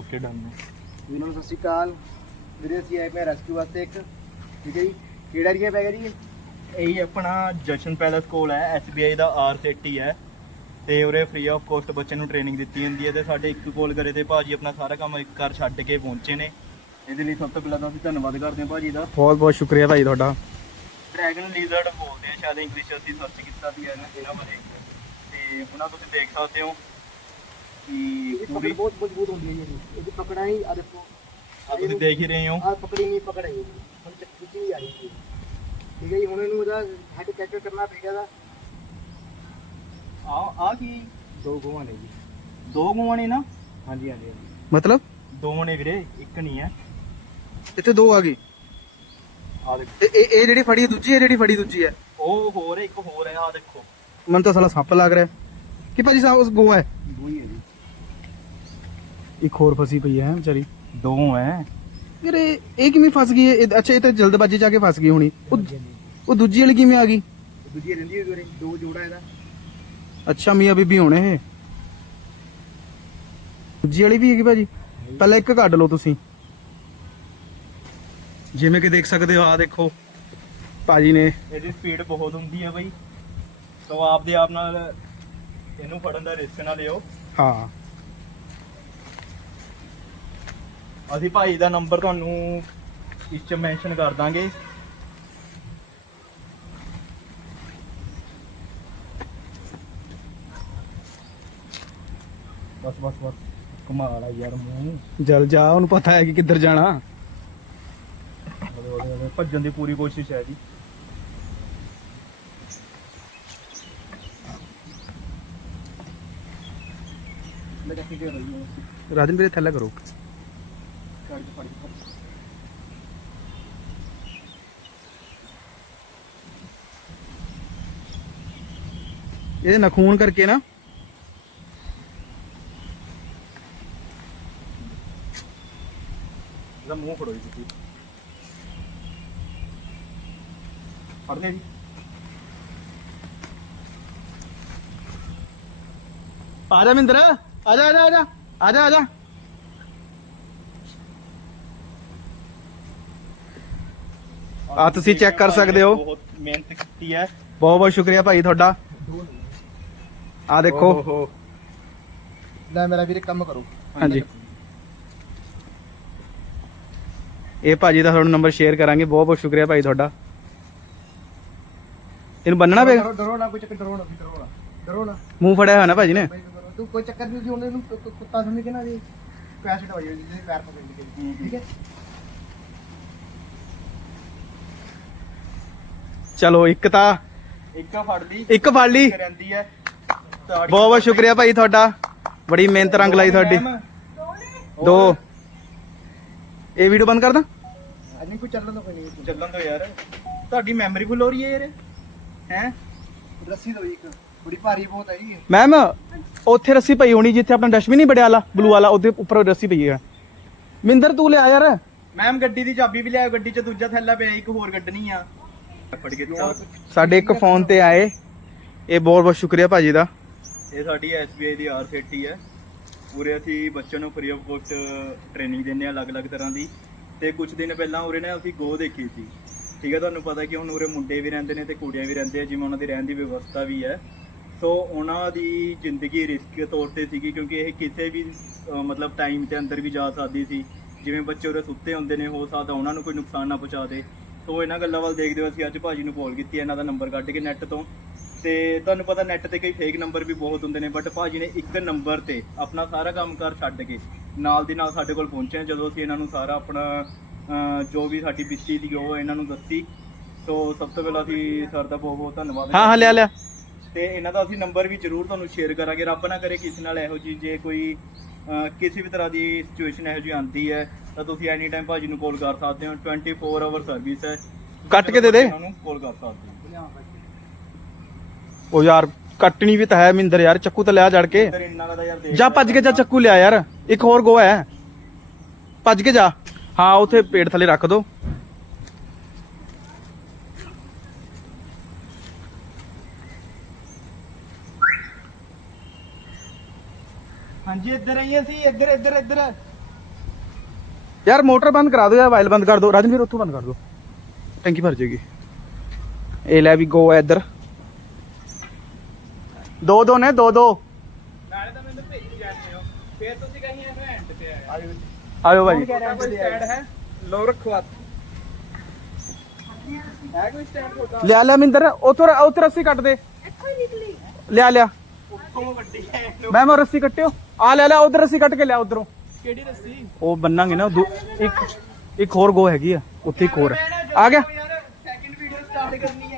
Okay done ਵੀਰਾਂ ਨੂੰ ਸਤਿ ਸ਼੍ਰੀ ਅਕਾਲ। ਵੀਰੇ ਅਸੀਂ ਆਏ ਪਏ ਰੈਸਕਿਊ ਵਾਸਤੇ ਇੱਕ। ਠੀਕ ਹੈ ਜੀ? ਕਿਹੜਾ ਏਰੀਆ ਪੈ ਗਿਆ ਜੀ ਇਹ? ਆਪਣਾ ਜਸ਼ਨ ਪੈਲਸ ਕੋਲ ਹੈ SBI ਦਾ ਆਰ ਸਿਟੀ ਹੈ। ਤੇ ਉਰੇ ਫ੍ਰੀ ਆਫ ਕੋਸਟ ਬੱਚੇ ਨੂੰ ਟ੍ਰੇਨਿੰਗ ਦਿੱਤੀ ਜਾਂਦੀ ਹੈ ਤੇ ਸਾਡੇ ਇੱਕ ਕੋਲ ਕਰੇ ਤੇ ਭਾਜੀ ਆਪਣਾ ਸਾਰਾ ਕੰਮ ਇੱਕ ਘਰ ਛੱਡ ਕੇ ਪਹੁੰਚੇ ਨੇ। ਇਹਦੇ ਲਈ ਸਭ ਤੋਂ ਪਹਿਲਾਂ ਤਾਂ ਅਸੀਂ ਧੰਨਵਾਦ ਕਰਦੇ ਹਾਂ ਭਾਜੀ ਦਾ। ਬਹੁਤ ਬਹੁਤ ਸ਼ੁਕਰੀਆ ਭਾਈ ਤੁਹਾਡਾ। ਡਰੈਗਨ ਲੀਜ਼ਰਡ ਬੋਲਦੇ ਆ ਸ਼ਾਇਦ ਇੰਗਲਿਸ਼ ਅਸੀਂ ਸਰਚ ਕੀਤਾ ਸੀ ਇਹਨਾਂ ਇਹਨਾਂ ਬਾਰੇ। ਤੇ ਉਹਨਾਂ ਤੁਸੀਂ ਦੇਖ ਸਕਦੇ ਹੋ ਕਿ ਇਹ ਪੂਰੀ ਪਕੜ ਬਹੁਤ ਮਜ਼ਬੂਤ ਹੁੰਦੀ ਹੈ ਜੀ। ਇਹਦੀ। ਇਹਦੀ ਪਕੜਾਂ ਹੀ ਆ ਦੇਖੋ। ਆਹ ਤੁਸੀਂ ਦੇਖ ਹੀ ਰਹੇ ਹੋ। ਆ ਪਕੜੀ ਨਹੀਂ ਪਕੜ ਹੈ ਜੀ। ਹੁਣ ਚੱਕੀ ਚ ਹੀ ਆ ਰਹੀ ਹੈ ਠੀਕ ਹੈ ਜੀ ਹੁਣ ਇਹਨੂੰ ਇਹਦਾ ਹੈਡ ਕੈਚ ਕਰਨਾ ਪਏਗਾ ਦਾ ਆ ਆ ਕੀ? ਦੋ ਗੋਵਾਂ ਨੇ ਜੀ। ਦੋ ਗੂਆਂ ਨੇ ਨਾ? ਹਾਂਜੀ ਹਾਂਜੀ ਹਾਂਜੀ। ਮਤਲਬ? ਦੋ ਨੇ ਵੀਰੇ ਇੱਕ ਨਹੀਂ ਹੈ। ਇੱਥੇ ਦੋ ਆ ਗਏ ਆ ਦੇਖੋ। ਤੇ ਇਹ ਇਹ ਜਿਹੜੀ ਫੜੀ ਹੈ ਦੂਜੀ ਹੈ ਜਿਹੜੀ ਫੜੀ ਦੂਜੀ ਹੈ। ਉਹ ਹੋਰ ਹੈ, ਇੱਕ ਹੋਰ ਹੈ ਆ ਦੇਖੋ। ਮੈਨੂੰ ਤਾਂ ਸਾਲਾ ਸੱਪ ਲੱਗ ਰਿਹਾ। ਕਿ ਭਾਜੀ ਸਾਹਿਬ ਉਸ ਗੋਆ ਹੈ? ਦੋ ਹੀ ਹੈ ਜੀ ਇੱਕ ਹੋਰ ਫਸੀ ਪਈ ਹੈ ਵਿਚਾਰੀ। ਦੋ ਹੈ। ਯਾਰ ਇਹ ਇਹ ਕਿਵੇਂ ਫਸ ਗਈ ਹੈ? ਇਹ- ਅੱਛਾ ਇਹ ਤਾਂ ਜਲਦਬਾਜ਼ੀ ਚ ਆ ਕੇ ਫਸ ਗਈ ਹੋਣੀ। ਉਹ ਦੂਜੀ ਵਾਲੀ ਕਿਵੇਂ ਆ ਗਈ? ਦੂਜੀ ਰਹਿੰਦੀ ਹੈ ਵੀਰੇ ਦੋ ਜੋੜਾ ਇਹਦਾ। ਅੱਛਾ ਮੀਆਂ ਬੀਬੀ ਹੋਣੇ ਇਹ। ਦੂਜੀ ਵਾਲੀ ਵੀ ਹੈਗੀ ਭਾਜੀ। ਪਹਿਲਾਂ ਇੱਕ ਕੱਢ ਲਓ ਤੁਸੀਂ। ਜਿਵੇਂ ਕਿ ਦੇਖ ਸਕਦੇ ਹੋ ਆ ਦੇਖੋ। ਭਾਜੀ ਨੇ ਇਹਦੀ ਸਪੀਡ ਬਹੁਤ ਹੁੰਦੀ ਹੈ ਬਈ। ਸੋ ਆਪਦੇ ਆਪ ਨਾਲ ਇਹਨੂੰ ਫੜਨ ਦਾ ਰਿਸਕ ਨਾ ਲਿਓ। ਹਾਂ। ਅਸੀਂ ਭਾਈ ਦਾ ਨੰਬਰ ਤੁਹਾਨੂੰ ਇਸ ਚ ਮੈਂਸ਼ਨ ਕਰ ਦਾਂਗੇ। ਬਸ ਬਸ ਬਸ ਕਮਾਲ ਆ ਯਾਰ ਮੂੰਹ। ਜਲ ਜਾ ਉਹਨੂੰ ਪਤਾ ਹੈ ਕਿ ਕਿੱਧਰ ਜਾਣਾ। ਭੱਜਣ ਦੀ ਪੂਰੀ ਕੋਸ਼ਿਸ਼ ਹੈ ਜੀ। ਮੈਂ ਚੱਕੀ ਤੇ ਰਹੀ ਹਾਂ ਰਾਜਨ ਵੀਰੇ ਥੱਲੇ ਕਰੋ। ਇਹਦੇ ਨਖੂਨ ਕਰਕੇ ਨਾ। ਇਹਦਾ ਮੂੰਹ ਫੜੋ ਜੀ ਤੁਸੀਂ। ਫੜਦੇ ਜੀ। ਆ ਜਾ ਮਿੰਦਰ ਆ ਜਾ ਆ ਜਾ ਆ ਜਾ ਆ ਜਾ। ਆ ਤੁਸੀਂ check ਕਰ ਸਕਦੇ ਹੋ। ਬਹੁਤ ਮਿਹਨਤ ਕੀਤੀ ਹੈ। ਬਹੁਤ ਬਹੁਤ ਸ਼ੁਕਰੀਆ ਭਾਈ ਤੁਹਾਡਾ। ਆ ਦੇਖੋ। ਓਹੋ। ਲੈ ਮੇਰਾ ਵੀਰੇ ਕੰਮ ਕਰੋ। ਹਾਂਜੀ। ਇਹ ਭਾਜੀ ਦਾ ਤੁਹਾਨੂੰ ਨੰਬਰ ਸ਼ੇਅਰ ਕਰਾਂਗੇ। ਬਹੁਤ ਬਹੁਤ ਸ਼ੁਕਰੀਆ ਭਾਈ ਤੁਹਾਡਾ। ਇਹਨੂੰ ਬੰਨਣਾ ਪਏਗਾ ਡਰੋ ਡਰੋ ਨਾ ਕੋਈ ਚੱਕਰ ਡਰੋ ਨਾ ਡਰੋ ਨਾ। ਡਰੋ ਨਾ। ਮੂੰਹ ਫੜਿਆ ਹੋਇਆ ਨਾ ਭਾਜੀ ਨੇ? ਡਰੋ। ਤੂੰ ਕੋਈ ਚੱਕਰ ਨਹੀਂ ਜੀ ਉਹਨੇ ਨੂੰ ਕੁ- ਕੁ- ਕੁੱਤਾ ਸਮਝ ਕੇ ਨਾ ਜੀ ਪੈਸੇ ਢਵਾਈ ਜੀ ਜਿਹਦੇ ਪੈਰ ਪਕੜ ਕੇ। ਠੀਕ ਹੈ। ਚਲੋ ਇੱਕ ਤਾਂ ਇੱਕ ਫੜ ਲਈ। ਇੱਕ ਫੜ ਲਈ। ਰਹਿੰਦੀ ਹੈ। ਬਹੁਤ ਬਹੁਤ ਸ਼ੁਕਰੀਆ ਭਾਈ ਤੁਹਾਡਾ। ਬੜੀ ਮਿਹਨਤ ਰੰਗ ਲਾਈ ਤੁਹਾਡੀ। ਦੋ। ਇਹ ਵੀਡੀਓ ਬੰਦ ਕਰ ਦਾਂ? ਅੱਜ ਨਹੀਂ ਕੋਈ ਚੱਲਣ ਦਾ ਕੋਈ ਨਹੀਂ। ਚੱਲਣ ਤੋਂ ਯਾਰ। ਤੁਹਾਡੀ ਮੈਮਰੀ ਫੁੱਲ ਹੋ ਰਹੀ ਹੈ ਯਾਰ। ਹੈ? ਰੱਸੀ ਦੋ ਇੱਕ। ਬੜੀ ਭਾਰੀ ਬਹੁਤ ਹੈ ਜੀ ਮੈਮ ਉੱਥੇ ਰੱਸੀ ਪਈ ਹੋਣੀ ਜਿੱਥੇ ਆਪਣਾ ਡਸਟਬਿਨ ਨਹੀਂ ਬੜਿਆ ਵਾਲਾ ਬਲੂ ਵਾਲਾ ਉਹਦੇ ਉੱਪਰ ਰੱਸੀ ਪਈ ਹੈ। ਮਿੰਦਰ ਤੂੰ ਲਿਆ ਯਾਰ। ਮੈਮ ਗੱਡੀ ਦੀ ਚਾਬੀ ਵੀ ਲਿਆਓ ਗੱਡੀ 'ਚ ਦੂਜਾ ਥੈਲਾ ਪਿਆ ਇੱਕ ਹੋਰ ਕੱਢਣੀ ਆ। ਸਾਡੇ ਇੱਕ ਫੋਨ ਤੇ ਆਏ। ਇਹ ਬਹੁਤ ਬਹੁਤ ਸ਼ੁਕਰੀਆ ਭਾਜੀ ਦਾ। ਇਹ ਸਾਡੀ SBI ਦੀ ਆਰ ਸਿਟੀ ਹੈ। ਪੂਰੇ ਅਸੀਂ ਬੱਚਿਆਂ ਨੂੰ ਫ੍ਰੀ ਆਫ ਕੋਸਟ ਟ੍ਰੇਨਿੰਗ ਦਿੰਦੇ ਆ ਅਲੱਗ-ਅਲੱਗ ਤਰ੍ਹਾਂ ਦੀ। ਤੇ ਕੁਝ ਦਿਨ ਪਹਿਲਾਂ ਉਰੇ ਨੇ ਅਸੀਂ ਗੋ ਦੇਖੀ ਸੀ। ਠੀਕ ਹੈ ਤੁਹਾਨੂੰ ਪਤਾ ਕਿ ਹੁਣ ਉਰੇ ਮੁੰਡੇ ਵੀ ਰਹਿੰਦੇ ਨੇ ਤੇ ਕੁੜੀਆਂ ਵੀ ਰਹਿੰਦੇ ਆ ਜਿਵੇਂ ਉਹਨਾਂ ਦੀ ਰਹਿਣ ਦੀ ਵਿਵਸਥਾ ਵੀ ਹੈ। ਸੋ ਉਹਨਾਂ ਦੀ ਜ਼ਿੰਦਗੀ ਰਿਸਕ ਤੌਰ ਤੇ ਸੀਗੀ ਕਿਉਂਕਿ ਇਹ ਕਿਸੇ ਵੀ ਮਤਲਬ ਟਾਈਮ ਦੇ ਅੰਦਰ ਵੀ ਜਾ ਸਕਦੀ ਸੀ। ਜਿਵੇਂ ਬੱਚੇ ਉਰੇ ਸੁੱਤੇ ਹੁੰਦੇ ਨੇ ਹੋ ਸਕਦਾ ਉਹਨਾਂ ਨੂੰ ਕੋਈ ਨੁਕਸਾਨ ਨਾ ਪਹੁੰਚਾ ਦੇ। ਸੋ ਇਹਨਾਂ ਗੱਲਾਂ ਵੱਲ ਦੇਖਦੇ ਹੋਏ ਅਸੀਂ ਅੱਜ ਭਾਜੀ ਨੂੰ ਕਾਲ ਕੀਤੀ ਇਹਨਾਂ ਦਾ ਨੰਬਰ ਕੱਢ ਕੇ ਨੈੱਟ ਤੋਂ। ਤੇ ਤੁਹਾਨੂੰ ਪਤਾ ਨੈੱਟ ਤੇ ਕਈ ਫੇਕ ਨੰਬਰ ਵੀ ਬਹੁਤ ਹੁੰਦੇ ਨੇ ਬਟ ਭਾਜੀ ਨੇ ਇੱਕ ਨੰਬਰ ਤੇ ਆਪਣਾ ਸਾਰਾ ਕੰਮਕਾਰ ਛੱਡ ਕੇ ਨਾਲ ਦੀ ਨਾਲ ਸਾਡੇ ਕੋਲ ਪਹੁੰਚੇ ਜਦੋਂ ਅਸੀਂ ਇਹਨਾਂ ਨੂੰ ਸਾਰਾ ਆਪਣਾ ਜੋ ਵੀ ਸਾਡੀ ਬੀਤੀ ਦੀ ਉਹ ਇਹਨਾਂ ਨੂੰ ਦੱਸੀ। ਸੋ ਸਭ ਤੋਂ ਪਹਿਲਾਂ ਅਸੀਂ ਸਰ ਦਾ ਬਹੁਤ ਬਹੁਤ ਧੰਨਵਾਦ ਹਾਂ ਹਾਂ ਲਿਆ ਲਿਆ। ਤੇ ਇਹਨਾਂ ਦਾ ਅਸੀਂ ਨੰਬਰ ਵੀ ਜ਼ਰੂਰ ਤੁਹਾਨੂੰ ਸ਼ੇਅਰ ਕਰਾਂਗੇ। ਰੱਬ ਨਾ ਕਰੇ ਕਿਸੇ ਨਾਲ ਇਹੋ ਜਿਹੀ ਜੇ ਕੋਈ ਕਿਸੇ ਵੀ ਤਰ੍ਹਾਂ ਦੀ ਸਿਚੁਏਸ਼ਨ ਇਹੋ ਜਿਹੀ ਆਉਂਦੀ ਹੈ ਤਾਂ ਤੁਸੀਂ ਐਨੀ ਟਾਈਮ ਭਾਜੀ ਨੂੰ ਕਾਲ ਕਰ ਸਕਦੇ ਹੋ 24 ਆਵਰ ਸਰਵਿਸ ਹੈ। ਤੁਸੀਂ ਕੱਟ ਕੇ ਦੇ ਦੇ। ਇਹਨਾਂ ਨੂੰ ਕਾਲ ਕਰ ਸਕਦੇ ਹੋ। ਉਹ ਯਾਰ ਕੱਟਣੀ ਵੀ ਤਾਂ ਹੈ ਮਿੰਦਰ ਯਾਰ ਚੱਕੂ ਤਾਂ ਲਿਆ ਜੜ ਕੇ। ਇੱਧਰ ਇੰਨਾ ਦਾ ਯਾਰ ਦੇਖ ਜਾ ਭੱਜ ਕੇ ਜਾ ਚੱਕੂ ਲਿਆ ਯਾਰ ਇੱਕ ਹੋਰ ਗੋਆ ਹੈ। ਭੱਜ ਕੇ ਜਾ। ਹਾਂ ਉੱਥੇ ਪੇੜ ਥੱਲੇ ਰੱਖ ਦੋ। ਹਾਂਜੀ ਇੱਧਰ ਆਈਏ ਅਸੀਂ ਇੱਧਰ ਇੱਧਰ ਇੱਧਰ। ਯਾਰ ਮੋਟਰ ਬੰਦ ਕਰਾ ਦਿਓ ਜਾਂ ਵਾਇਲ ਬੰਦ ਕਰ ਦਿਓ ਰਾਜਨਵੀਰ ਉੱਥੋਂ ਬੰਦ ਕਰ ਦਿਓ ਟੈਂਕੀ ਭਰ ਜਾਏਗੀ ਇਹ ਲੈ ਵੀ ਗੋ ਹੈ ਇੱਧਰ ਦੋ ਦੋ ਨੇ ਦੋ ਦੋ ਨਾਲੇ ਤਾਂ ਮੈਨੂੰ ਭੇਜੀ ਜਾਂਦੇ ਹੋ ਫੇਰ ਤੁਸੀਂ ਕਹੀਂ ਇਹਨੂੰ ਐਂਡ ਤੇ ਆਇਆ। ਆਇਓ ਭਾਈ। ਕੋਈ ਸਟੈਂਡ ਹੈ ਲੋ ਰੱਖੋ ਹੱਥ। ਹੈ ਕੋਈ ਸਟੈਂਡ ਤੁਹਾਡਾ? ਹੈ ਆ ਕਿਹੜੀ ਰੱਸੀ? ਉਹ ਬੰਨਾਂਗੇ ਨਾ ਦੂ- ਇੱਕ ਇੱਕ ਹੋਰ ਗੋ ਹੈਗੀ ਆ ਉੱਥੇ ਇੱਕ ਹੋਰ ਹੈ। ਆ ਗਿਆ? ਸੈਕਿੰਡ ਵੀਡੀਓ ਸਟਾਰਟ ਕਰਨੀ